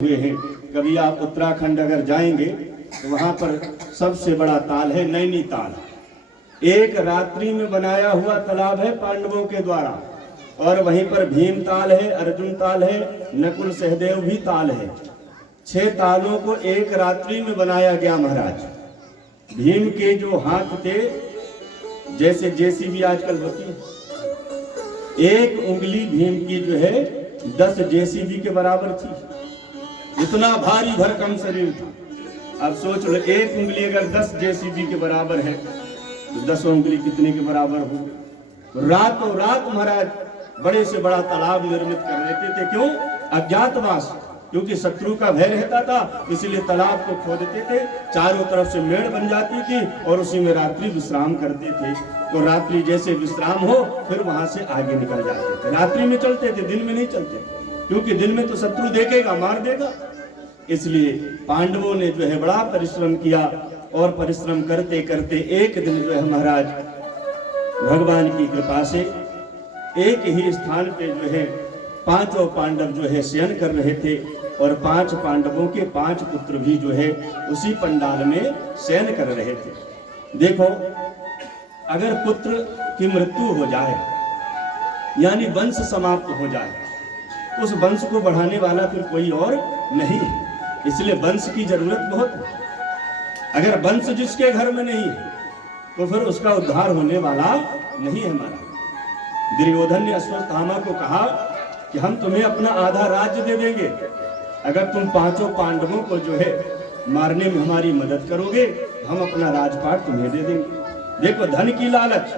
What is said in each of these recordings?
हुए हैं। कभी आप उत्तराखंड अगर जाएंगे तो वहां पर सबसे बड़ा ताल है नैनीताल। एक रात्रि में बनाया हुआ तालाब है पांडवों के द्वारा, और वहीं पर भीम ताल है, अर्जुन ताल है, नकुल सहदेव भी ताल है। 6 तालों को एक रात्रि में बनाया गया महाराज। भीम के जो हाथ थे जैसे जेसीबी आजकल होती है, एक उंगली भीम की जो है 10 जेसीबी के बराबर थी। इतना भारी भरकम शरीर था। अब सोच लो, एक उंगली अगर 10 जेसीबी के बराबर है तो 10 उंगली कितने के बराबर हो। तो रातों रात महाराज बड़े से बड़ा तालाब निर्मित कर देते थे। क्यों? अज्ञातवास, क्योंकि शत्रु का भय रहता था, इसलिए तालाब को खोदते थे। चारों तरफ से मेड़ बन जाती थी और उसी में रात्रि विश्राम करते थे। तो रात्रि जैसे विश्राम हो फिर वहां से आगे निकल जाते थे। रात्रि में चलते थे, दिन में नहीं चलते, क्योंकि दिन में तो शत्रु देखेगा, मार देगा। इसलिए पांडवों ने जो है बड़ा परिश्रम किया, और परिश्रम करते करते एक दिन जो है महाराज भगवान की कृपा से एक ही स्थान पे जो है 5 पांडव जो है शयन कर रहे थे, और 5 पांडवों के 5 पुत्र भी जो है उसी पंडाल में शयन कर रहे थे। देखो, अगर पुत्र की मृत्यु हो जाए यानी वंश समाप्त हो जाए, उस वंश को बढ़ाने वाला फिर कोई और नहीं है। इसलिए वंश की जरूरत बहुत है। अगर वंश जिसके घर में नहीं है तो फिर उसका उद्धार होने वाला नहीं है। हमारा दुर्योधन ने अश्वत्थामा को कहा कि हम तुम्हें अपना आधा राज्य दे देंगे अगर तुम 5 पांडवों को जो है मारने में हमारी मदद करोगे, हम अपना राजपाट तुम्हें दे देंगे। देखो, धन की लालच,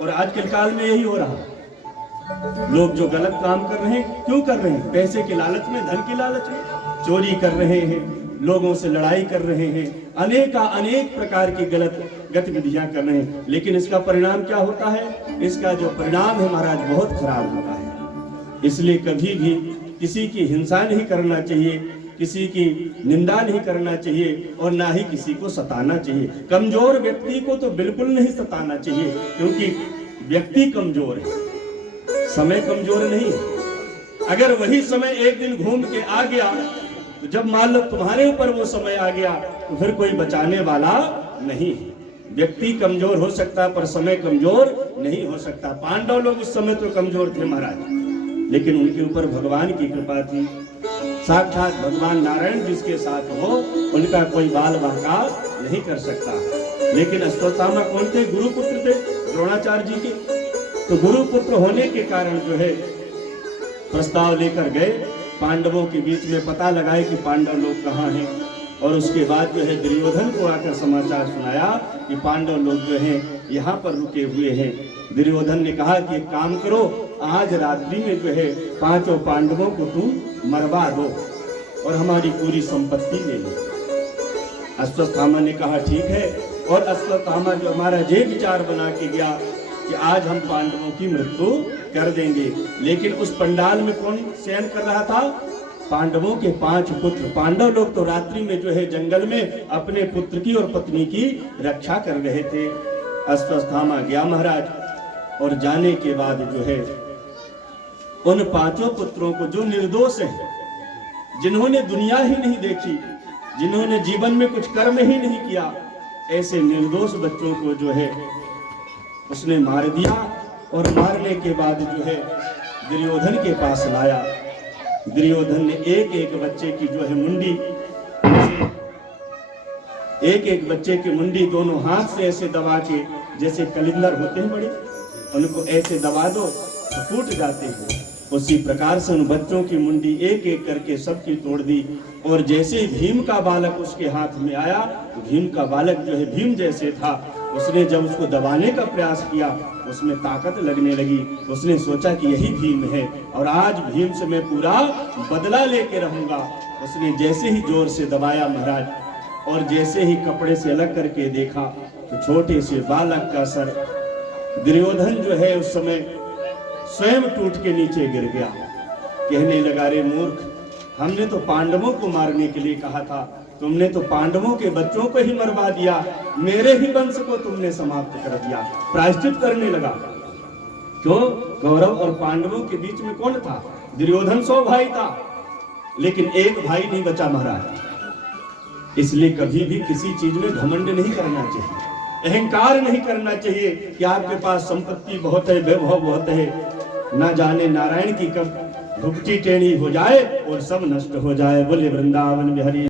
और आज के काल में यही हो रहा है। लोग जो गलत काम कर रहे हैं, क्यों कर रहे हैं? पैसे की लालच में, धन की लालच में चोरी कर रहे हैं, लोगों से लड़ाई कर रहे हैं, अनेक प्रकार की गलत गतिविधियां कर रहे हैं। लेकिन इसका परिणाम क्या होता है? इसका जो परिणाम है महाराज बहुत खराब होता है। इसलिए कभी भी किसी की हिंसा नहीं करना चाहिए, किसी की निंदा नहीं करना चाहिए, और ना ही किसी को सताना चाहिए। कमजोर व्यक्ति को तो बिल्कुल नहीं सताना चाहिए, क्योंकि व्यक्ति कमजोर है, समय कमजोर नहीं है। अगर वही समय एक दिन घूम के आ गया तो जब मान लो तुम्हारे ऊपर वो समय आ गया तो फिर कोई बचाने वाला नहीं है। व्यक्ति कमजोर हो सकता पर समय कमजोर नहीं हो सकता। पांडव लोग उस समय तो कमजोर थे महाराज, लेकिन उनके ऊपर भगवान की कृपा थी। साक्षात भगवान नारायण जिसके साथ हो उनका कोई बाल बांका नहीं कर सकता। लेकिन अश्वत्थामा कौन थे? गुरुपुत्र थे द्रोणाचार्य जी के। तो गुरुपुत्र होने के कारण जो है प्रस्ताव लेकर गए, पांडवों के बीच में पता लगाए कि पांडव लोग कहाँ हैं, और उसके बाद जो है दुर्योधन को आकर समाचार सुनाया कि पांडव लोग जो हैं यहाँ पर रुके हुए हैं। दुर्योधन ने कहा कि एक काम करो, आज रात्रि में जो है 5 पांडवों को तुम मरवा दो और हमारी पूरी संपत्ति ले लो। अश्वत्थामा ने कहा ठीक है, और अश्वत्थामा जो हमारा ये विचार बना के गया कि आज हम पांडवों की मृत्यु कर देंगे। लेकिन उस पंडाल में कौन शयन कर रहा था? पांडवों के 5 पुत्र। पांडव लोग तो रात्रि में जो है जंगल में अपने पुत्र की और पत्नी की रक्षा कर रहे थे। अश्वत्थामा गया महाराज, और जाने के बाद जो है उन 5 पुत्रों को, जो निर्दोष हैं, जिन्होंने दुनिया ही नहीं देखी, जिन्होंने जीवन में कुछ कर्म ही नहीं किया, ऐसे निर्दोष बच्चों को जो है उसने मार दिया। और मारने के बाद जो है दुर्योधन के पास लाया। दुर्योधन ने एक बच्चे की जो है मुंडी, एक बच्चे की मुंडी दोनों हाथ से ऐसे दबा के, जैसे कलिंदर होते हैं बड़े, उनको ऐसे दबा दो तो फूट जाते हैं, उसी प्रकार से उन बच्चों की मुंडी एक करके सबकी तोड़ दी। और जैसे भीम का बालक उसके हाथ में आया, भीम का बालक जो है भीम जैसे था, उसने जब उसको दबाने का प्रयास किया उसमें ताकत लगने लगी। उसने सोचा कि यही भीम है और आज भीम से मैं पूरा बदला लेके रहूंगा। उसने जैसे ही जोर से दबाया महाराज, और जैसे ही कपड़े से अलग करके देखा तो छोटे से बालक का सर, दुर्योधन जो है उस समय स्वयं टूट के नीचे गिर गया। कहने लगा, रे मूर्ख, हमने तो पांडवों को मारने के लिए कहा था, तुमने तो पांडवों के बच्चों को ही मरवा दिया, मेरे ही वंश को तुमने समाप्त कर दिया। प्रायश्चित करने लगा। क्यों? कौरव और पांडवों के बीच में कौन था? दुर्योधन 100 भाई था, लेकिन एक भाई नहीं बचा महाराज। इसलिए कभी भी किसी चीज में घमंड नहीं करना चाहिए, अहंकार नहीं करना चाहिए कि आपके पास संपत्ति बहुत है, वैभव बहुत है। ना जाने नारायण की कब घुपटी टेढ़ी हो जाए और सब नष्ट हो जाए। बोले वृंदावन बिहारी।